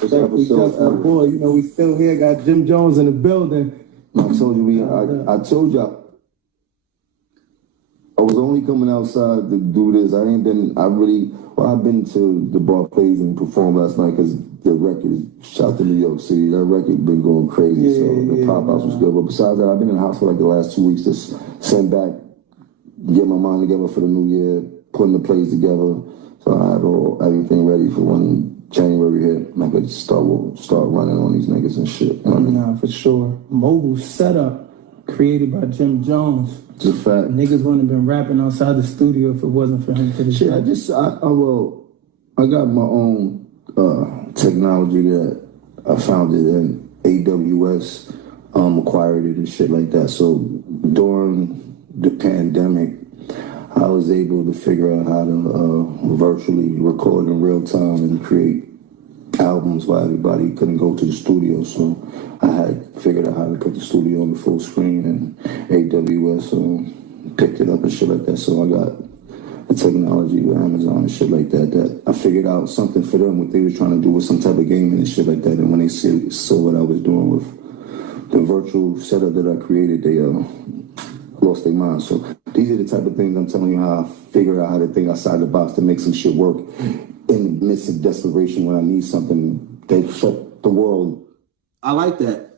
Definitely, that's my boy. You know, we still here. Got Jim Jones in the building. I told you I told you I was only coming outside to do this. I've been to the Barclays and performed last night because the record shot to New York City. That record been going crazy, so the pop house was good. But besides that, I've been in the house for like the last 2 weeks, just sitting back, get my mind together for the new year, putting the plays together. So I have everything ready for when January hit. I could start running on these niggas and shit. You know what I mean? Nah, for sure. Mobile setup created by Jim Jones. It's a fact. Niggas wouldn't have been rapping outside the studio if it wasn't for him to the shit. I got my own technology that I found it in AWS, acquired it and shit like that. So during the pandemic, I was able to figure out how to virtually record in real time and create albums while everybody couldn't go to the studio. So I had figured out how to put the studio on the full screen, and AWS picked it up and shit like that. So I got the technology with Amazon and shit like that I figured out something for them, what they were trying to do with some type of gaming and shit like that. And when they saw what I was doing with the virtual setup that I created, they lost their mind. So these are the type of things I'm telling you how I figure out how to think outside the box to make some shit work in the midst of desperation when I need something. They shut the world. I like that.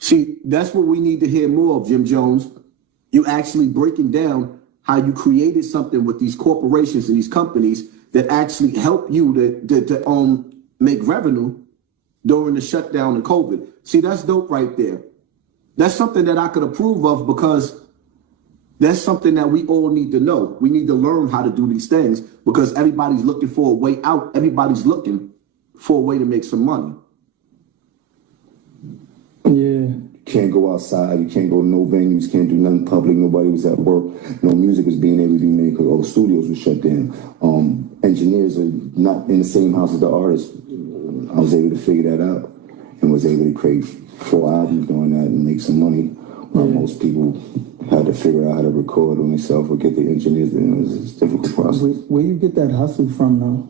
See, that's what we need to hear more of, Jim Jones. You actually breaking down how you created something with these corporations and these companies that actually help you to make revenue during the shutdown and COVID. See, that's dope right there. That's something that I could approve of, because that's something that we all need to know. We need to learn how to do these things because everybody's looking for a way out. Everybody's looking for a way to make some money. Yeah. You can't go outside. You can't go to no venues. Can't do nothing public. Nobody was at work. No music was being able to be made because all the studios were shut down. Engineers are not in the same house as the artists. I was able to figure that out and was able to create 4 albums doing that and make some money. Most people had to figure out how to record on themselves or get the engineers in. It was a difficult process. Where you get that hustle from, though?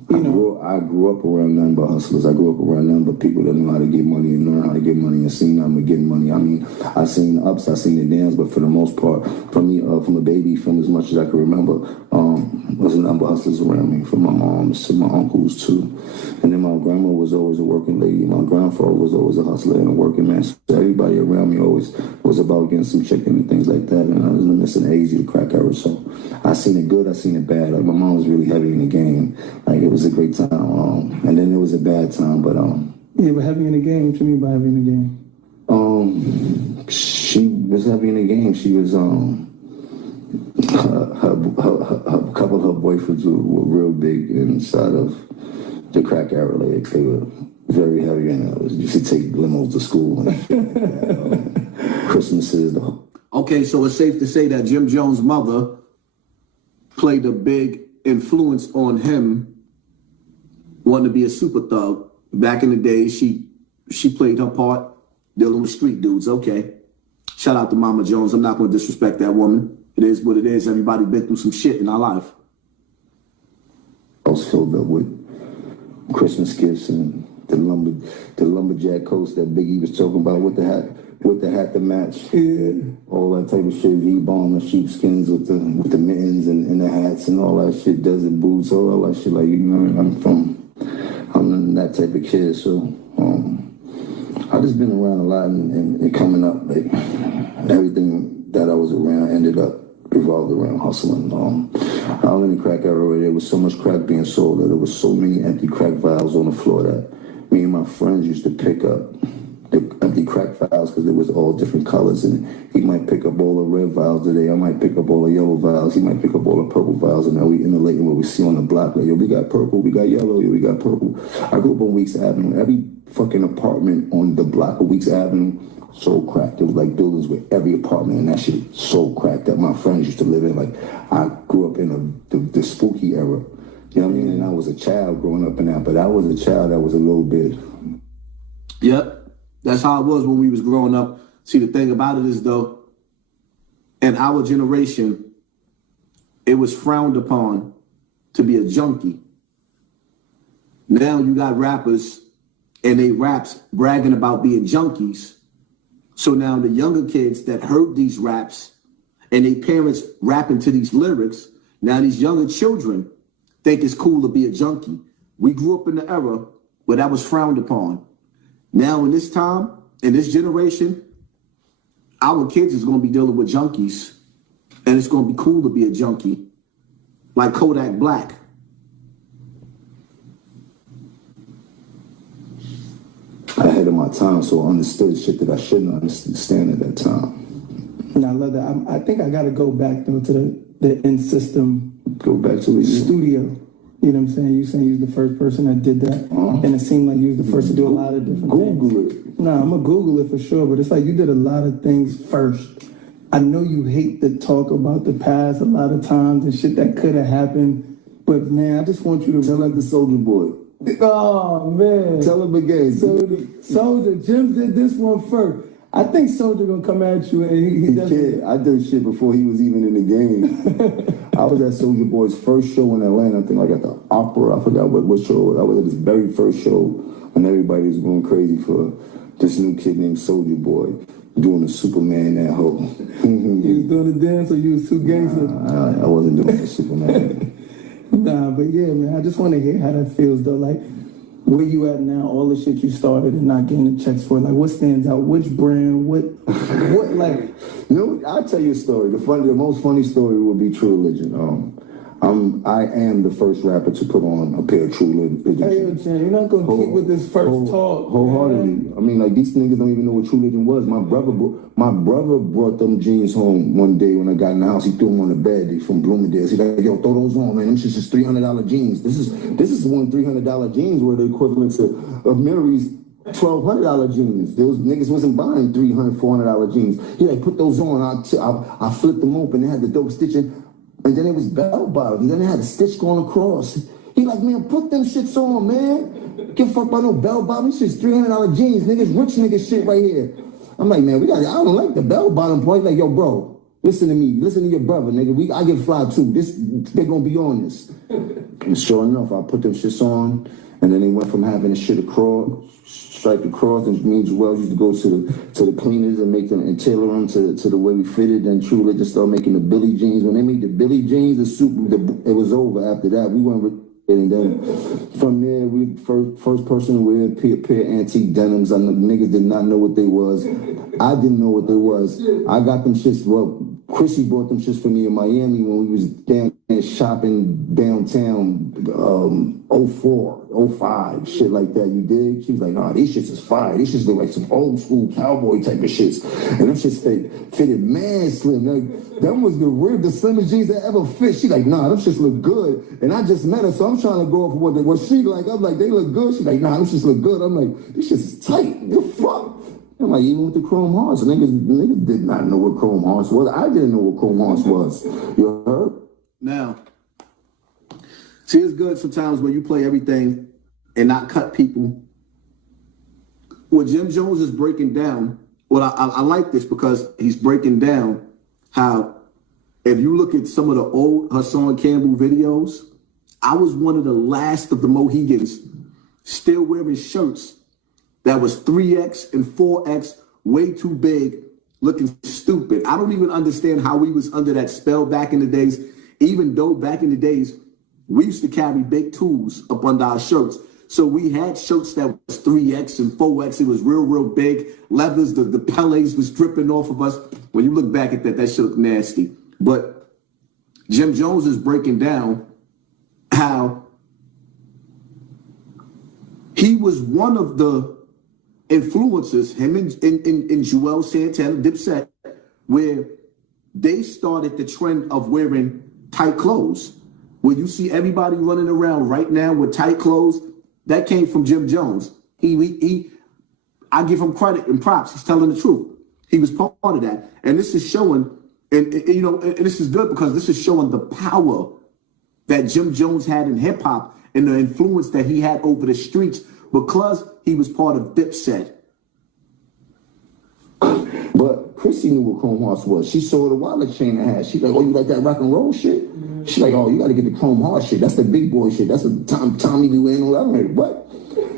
I grew up around nothing but hustlers. I grew up around nothing but people that know how to get money and learn how to get money and seen nothing but getting money. I mean, I seen the ups, I seen the downs, but for the most part, from me, from a baby, from as much as I can remember, wasn't nothing but hustlers around me, from my moms to my uncles too. And then my grandma was always a working lady. My grandfather was always a hustler and a working man. So everybody around me always was about getting some chicken and things like that. And I was in the midst of the age of the crack era. So I seen it good, I seen it bad. Like, my mom was really heavy in the game. Like, it was a great time. And then it was a bad time, but yeah, but heavy in the game. What you mean by heavy in the game? She was heavy in the game. She was a couple of her boyfriends were real big inside of the crack era. Like, they were very heavy, and used to take limos to school and shit like that. Christmases. Okay, so it's safe to say that Jim Jones' mother played a big influence on him wanting to be a super thug. Back in the day, she played her part dealing with street dudes. Okay. Shout out to Mama Jones. I'm not going to disrespect that woman. It is what it is. Everybody been through some shit in our life. I was filled up with Christmas gifts and the lumberjack coats that Biggie was talking about with the hat to match. Yeah. All that type of shit, V-bomb and sheepskins with the mittens and the hats and all that shit, desert boots, all that shit. Like, you know, I'm that type of kid, so I just been around a lot and coming up, like, everything that I was around ended up revolved around hustling. I was in the crack era where there was so much crack being sold that there was so many empty crack vials on the floor that me and my friends used to pick up the empty crack vials because it was all different colors, and he might pick up all the red vials today, I might pick up all the yellow vials, he might pick up all the purple vials, and now we interlating what we see on the block. Like, yo, we got purple, we got yellow, yo, we got purple. I grew up on Weeks Avenue. Every fucking apartment on the block of Weeks Avenue so cracked. It was like buildings with every apartment, and that shit so cracked that my friends used to live in. Like, I grew up in the spooky era. You know what I mean? And I was a child growing up in that, but I was a child that was a little bit. Yep. That's how it was when we was growing up. See, the thing about it is, though, in our generation, it was frowned upon to be a junkie. Now you got rappers and they raps bragging about being junkies. So now the younger kids that heard these raps and their parents rapping to these lyrics, now these younger children think it's cool to be a junkie. We grew up in the era where that was frowned upon. Now in this time, in this generation, our kids is going to be dealing with junkies, and it's going to be cool to be a junkie, like Kodak Black. Ahead of my time, so I understood shit that I shouldn't understand at that time. And I love that. I think I got to go back though to the in system. Go back to the studio. You know what I'm saying? You saying you was the first person that did that, and it seemed like you was the first to do a lot of different things. Google it. No, I'm gonna Google it for sure, but it's like you did a lot of things first. I know you hate to talk about the past a lot of times and shit that could have happened, but man, I just want you to Tell like the Soldier Boy. Oh man, Tell him again. Soldier, Jim did this one first. I think Soldier gonna come at you and he does it. I did shit before he was even in the game. I was at Soldier Boy's first show in Atlanta, I think like at the Opera. I forgot what show. I was at his very first show when everybody was going crazy for this new kid named Soldier Boy doing the Superman that hoe. You was doing the dance or you was too gangster? I wasn't doing the Superman. Nah, but yeah, man, I just want to hear how that feels though. Like, where you at now? All the shit you started and not getting the checks for. Like, what stands out? Which brand? What? Like? You know, I'll tell you a story. The most funny story would be True Religion. I am the first rapper to put on a pair of True Religion. Hey, yo, Jen, you're not gonna keep with this first talk. Wholeheartedly. I mean, like, these niggas don't even know what True Religion was. My brother brought them jeans home one day when I got in the house. He threw them on the bed. They from Bloomingdale's. He's like, yo, throw those on, man. Them shit's just $300 jeans. This is one $300 jeans were the equivalent of Mary's $1,200 jeans. Those niggas wasn't buying $300, $400 jeans. He like, put those on. I flipped them open. They had the dope stitching. And then it was bell bottoms. And then they had a stitch going across. He like, man, put them shits on, man. Give a fuck about no bell bottoms. This shit's $300 jeans. Niggas, rich niggas shit right here. I'm like, man, I don't like the bell bottom point. Like, yo, bro, listen to me. Listen to your brother, nigga. I get fly too. They gonna be on this. And sure enough, I put them shits on. And then they went from having the shit across, striped across, and me and Joel used to go to the cleaners and make them and tailor them to the way we fitted. Then True Religion started making the Billy jeans. When they made the Billy jeans, it was over after that. We weren't. And then from there, we first person to wear a pair of antique denims. And the niggas did not know what they was. I didn't know what they was. I got them shits. Well, Chrissy bought them shits for me in Miami when we was down there shopping downtown, 04, 05, shit like that. You dig? She was like, nah, these shits is fire. These shits look like some old school cowboy type of shits. And them shits fitted man slim. Like, them was the slimmest jeans that ever fit. She like, nah, them shits look good. And I just met her, so I'm trying to go off of what she like. I'm like, they look good. She like, nah, them shits look good. I'm like, this shits is tight. The fuck? I'm like, even with the chrome hearts, niggas did not know what chrome hearts was. I didn't know what chrome hearts was. You heard? Now, see, it's good sometimes when you play everything and not cut people. What Jim Jones is breaking down, well, I like this because he's breaking down how, if you look at some of the old Hassan Campbell videos, I was one of the last of the Mohegans still wearing shirts that was 3X and 4X, way too big, looking stupid. I don't even understand how we was under that spell back in the days, even though back in the days, we used to carry big tools up under our shirts. So we had shirts that was 3X and 4X. It was real big. Leathers, the pellets was dripping off of us. When you look back at that shit looked nasty. But Jim Jones is breaking down how he was one of the influencers, him and Joel Santana, Dipset, where they started the trend of wearing tight clothes. Where you see everybody running around right now with tight clothes, that came from Jim Jones. I give him credit and props. He's telling the truth. He was part of that. And this is showing, and this is good because this is showing the power that Jim Jones had in hip hop and the influence that he had over the streets because he was part of Dipset. But Chrissy knew what chrome hearts was. She saw the wallet chain I had. She like, oh, you like that rock and roll shit? She like, oh, you got to get the chrome heart shit. That's the big boy shit. That's what Tommy be wearing. I'm like, what?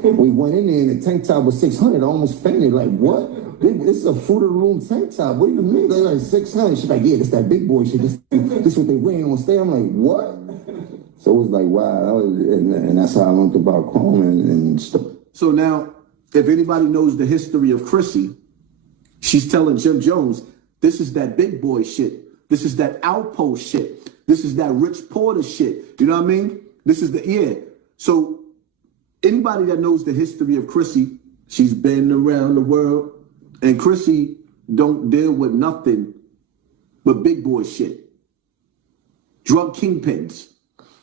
We went in there and the tank top was 600. I almost fainted. Like, what? This is a Fruit of the Loom tank top. What do you mean? They're like 600. She's like, yeah, that's that big boy shit. This what they wearing on stage. I'm like, what? So it was like, wow. And that's how I learned about chrome and stuff. So now, if anybody knows the history of Chrissy, she's telling Jim Jones, this is that big boy shit. This is that outpost shit. This is that Rich Porter shit. You know what I mean? This is So anybody that knows the history of Chrissy, she's been around the world, and Chrissy don't deal with nothing but big boy shit. Drug kingpins.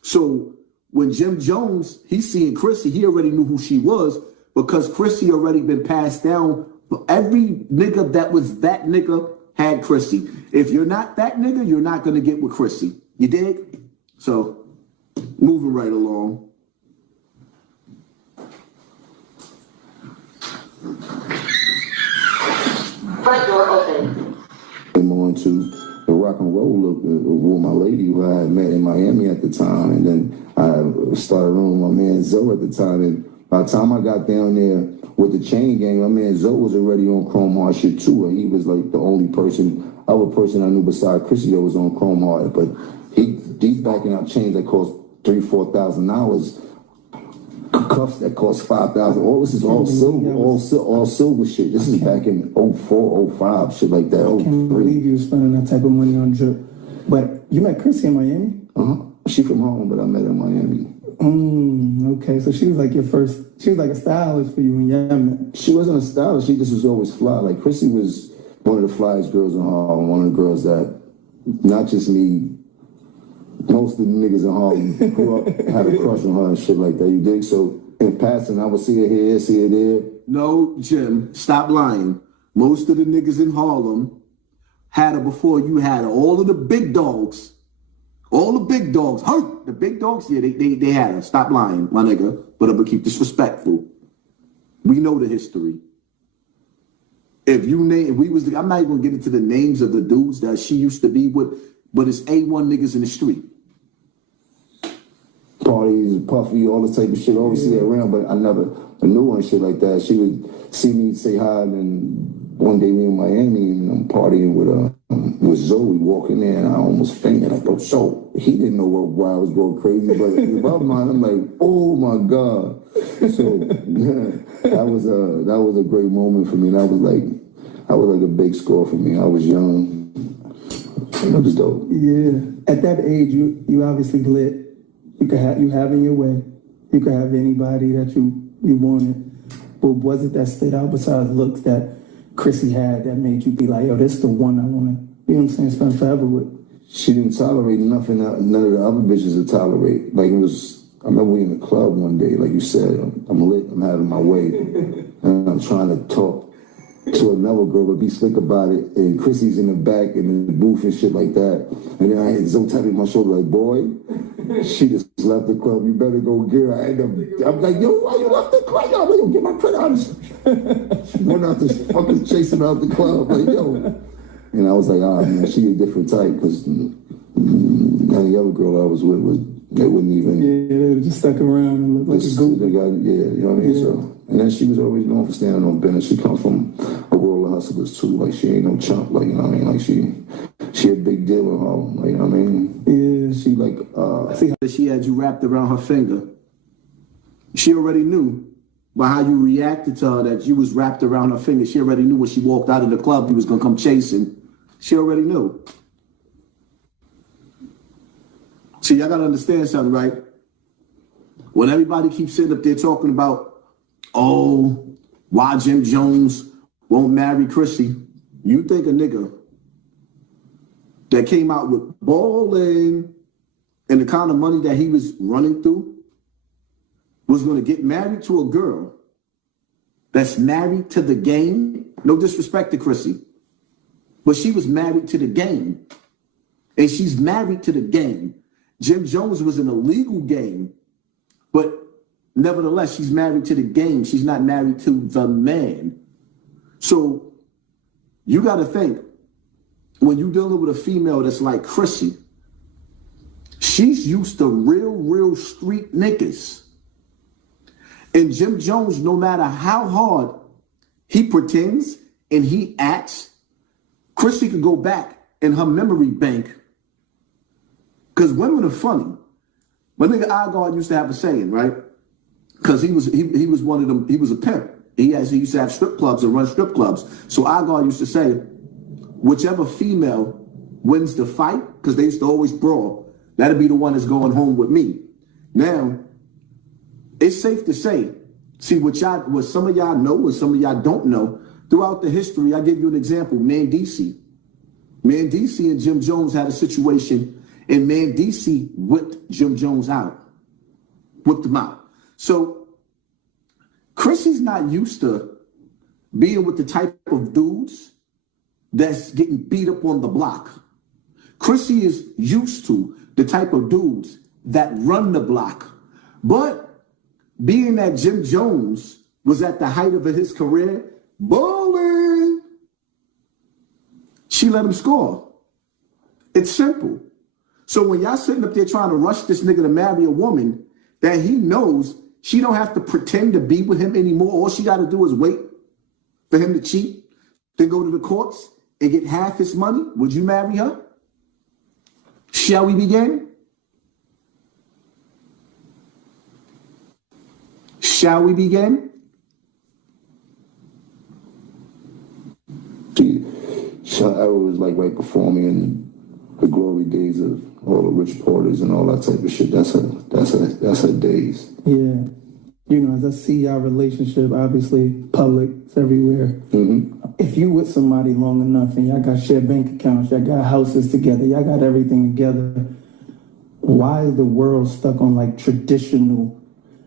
So when Jim Jones, he's seeing Chrissy, he already knew who she was because Chrissy already been passed down. Every nigga that was that nigga had Chrissy. If you're not that nigga, you're not gonna get with Chrissy. You dig? So, moving right along. Front door open. I'm on to the rock and roll look with my lady who I had met in Miami at the time, and then I started room with my man Zoe at the time. And by the time I got down there with the chain gang, my man Zoe was already on Chrome Heart shit too, and he was like the only other person I knew beside Chrissy that was on Chrome Heart. But he's backing out chains that cost $3,000-$4,000. Cuffs that cost $5,000. All this is all silver, all silver shit. This is back in 04, 05, shit like that. I can't believe you were spending that type of money on drip. But you met Chrissy in Miami? She from home, but I met her in Miami. Okay, so she was like she was like a stylist for you when you met. She wasn't a stylist, she just was always fly. Like Chrissy was one of the flyest girls in Harlem, one of the girls that, not just me, most of the niggas in Harlem grew up, had a crush on her and shit like that, you dig? So in passing, I would see her here, see her there. No, Jim, stop lying. Most of the niggas in Harlem had her before you had her. All of the big dogs, the big dogs, yeah, they had her. Stop lying, my nigga. But I'm gonna keep this respectful. We know the history. I'm not even gonna get into the names of the dudes that she used to be with, but it's A1 niggas in the street. Parties, Puffy, all this type of shit. Always see her around, but I never knew her and shit like that. She would see me, say hi, and then one day we in Miami and I'm partying with Zoe walking in, and I almost fainted. I thought, so he didn't know why I was going crazy, but in my mind, I'm like, oh my God. So yeah, that was a great moment for me. And I was like a big score for me. I was young. It was dope. Yeah. At that age, you obviously lit. You having your way. You could have anybody that you wanted. But was it that stood out besides looks that Chrissy had that made you be like, yo, this is the one I want to, you know what I'm saying, spend forever with? She didn't tolerate nothing none of the other bitches would tolerate. Like I remember we in the club one day, like you said, I'm lit, I'm having my way. And I'm trying to talk to another girl, but be slick about it. And Chrissy's in the back in the booth and shit like that. And then I had Zoe tapping my shoulder like, boy, she just left the club. You better go get her. I'm like, yo, why you left the club? Yo, yo, get my credit out. She went out this fucking chasing out the club. Like, yo. And I was like, man, she a different type because any other girl I was with they wouldn't even. Yeah, they just stuck around and looked like a goof. Yeah, you know what I mean? Yeah. So. And then she was always known for standing on business. She comes from a world of hustlers too. Like she ain't no chump. Like, you know what I mean? Like she a big deal in Harlem. Like, you know what I mean? Yeah. She like See how she had you wrapped around her finger. She already knew by how you reacted to her that you was wrapped around her finger. She already knew when she walked out of the club you was gonna come chasing. She already knew. See, y'all gotta understand something, right? When everybody keeps sitting up there talking about, oh, why Jim Jones won't marry Chrissy, you think a nigga that came out with balling and the kind of money that he was running through was going to get married to a girl that's married to the game? No disrespect to Chrissy, but she was married to the game, and she's married to the game. Jim Jones was in a legal game, but nevertheless, she's married to the game. She's not married to the man. So you got to think, when you're dealing with a female that's like Chrissy, she's used to real street niggas. And Jim Jones, no matter how hard he pretends and he acts, Chrissy could go back in her memory bank. Because women are funny. My nigga Igard used to have a saying, right? Because he was one of them, he was a pimp. He used to have strip clubs and run strip clubs. So Igard used to say, whichever female wins the fight, because they used to always brawl, that'll be the one that's going home with me. Now, it's safe to say, see what some of y'all know and some of y'all don't know, throughout the history, I'll give you an example, Mandisi. Mandisi and Jim Jones had a situation, and Mandisi whipped Jim Jones out. Whipped him out. So, Chrissy's not used to being with the type of dudes that's getting beat up on the block. Chrissy is used to the type of dudes that run the block. But being that Jim Jones was at the height of his career, balling, she let him score. It's simple. So when y'all sitting up there trying to rush this nigga to marry a woman that he knows she don't have to pretend to be with him anymore, all she got to do is wait for him to cheat, then go to the courts and get half his money, would you marry her? Shall we begin? Shall we begin? Era was like right before me in the glory days of all the Rich Porters and all that type of shit. That's her days. Yeah. You know, as I see our relationship, obviously public, it's everywhere. Mm-hmm. If you with somebody long enough and y'all got shared bank accounts, y'all got houses together, y'all got everything together, why is the world stuck on like traditional?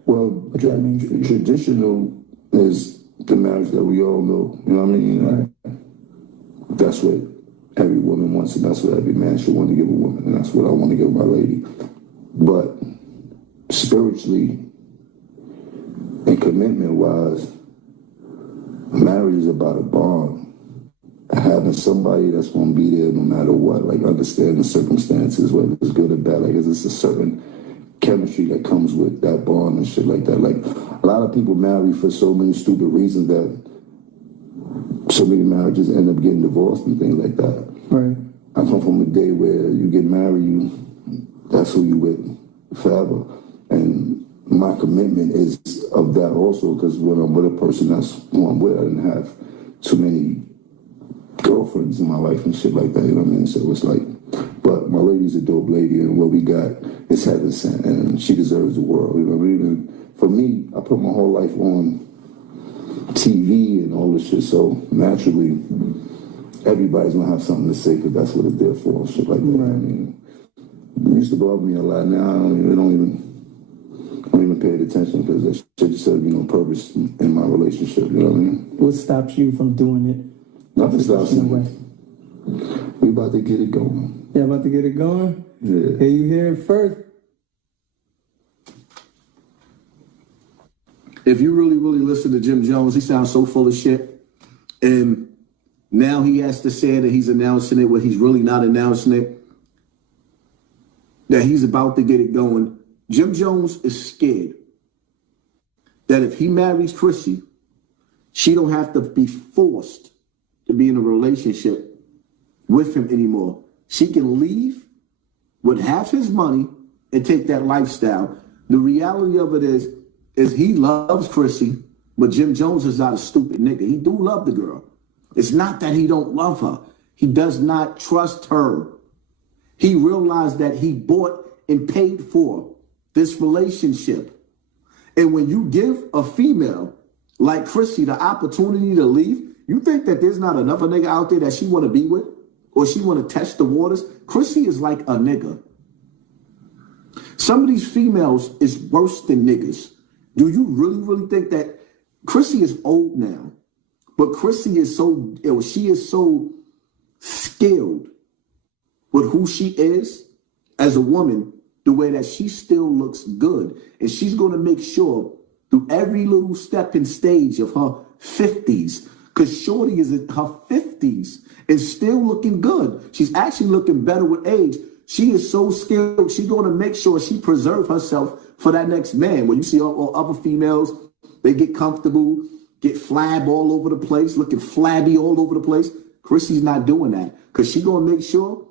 Well, What that means for you? traditional is the marriage that we all know. You know what I mean? Right. That's what every woman wants, and that's what every man should want to give a woman, and that's what I want to give my lady. But spiritually and commitment-wise, marriage is about a bond. Having somebody that's going to be there no matter what, like understanding circumstances, whether it's good or bad, like it's a certain chemistry that comes with that bond and shit like that. Like a lot of people marry for so many stupid reasons that so many marriages end up getting divorced and things like that. Right. I come from a day where you get married, that's who you with forever. And my commitment is of that also, because when I'm with a person that's who I'm with, I didn't have too many girlfriends in my life and shit like that, you know what I mean? So it's like, but my lady's a dope lady, and what we got is heaven sent, and she deserves the world, you know what I mean? And for me, I put my whole life on TV and all this shit, so naturally, everybody's gonna have something to say, because that's what it's there for, shit like that. Right. I mean, it used to bother me a lot. Now I don't even pay attention, because that shit serves me no purpose in my relationship, you know what I mean? What stops you from doing it? Nothing stops In a me. way. We about to get it going. Yeah, about to get it going? Yeah. Hey, you hear it first? If you really, really listen to Jim Jones, he sounds so full of shit. And now he has to say that he's announcing it when he's really not announcing it. That he's about to get it going. Jim Jones is scared that if he marries Chrissy, she don't have to be forced to be in a relationship with him anymore. She can leave with half his money and take that lifestyle. The reality of it is he loves Chrissy, but Jim Jones is not a stupid nigga. He do love the girl. It's not that he don't love her. He does not trust her. He realized that he bought and paid for this relationship. And when you give a female like Chrissy the opportunity to leave, you think that there's not another nigga out there that she want to be with or she want to test the waters? Chrissy is like a nigga. Some of these females is worse than niggas. Do you really, really think that Chrissy is old now, but Chrissy is she is so skilled with who she is as a woman, the way that she still looks good. And she's going to make sure through every little step and stage of her 50s, because Shorty is in her 50s and still looking good. She's actually looking better with age. She is so skilled. She's going to make sure she preserves herself for that next man. When you see all other females They get comfortable, get flab all over the place, looking flabby all over the place. Chrissy's not doing that because she's going to make sure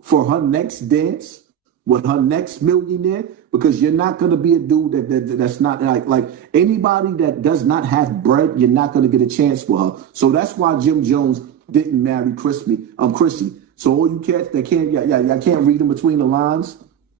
for her next dance with her next millionaire, because you're not going to be a dude that's not like anybody that does not have bread, you're not going to get a chance for her. So that's why Jim Jones didn't marry Chrissy. So all you cats that can't, y'all can't read in between the lines.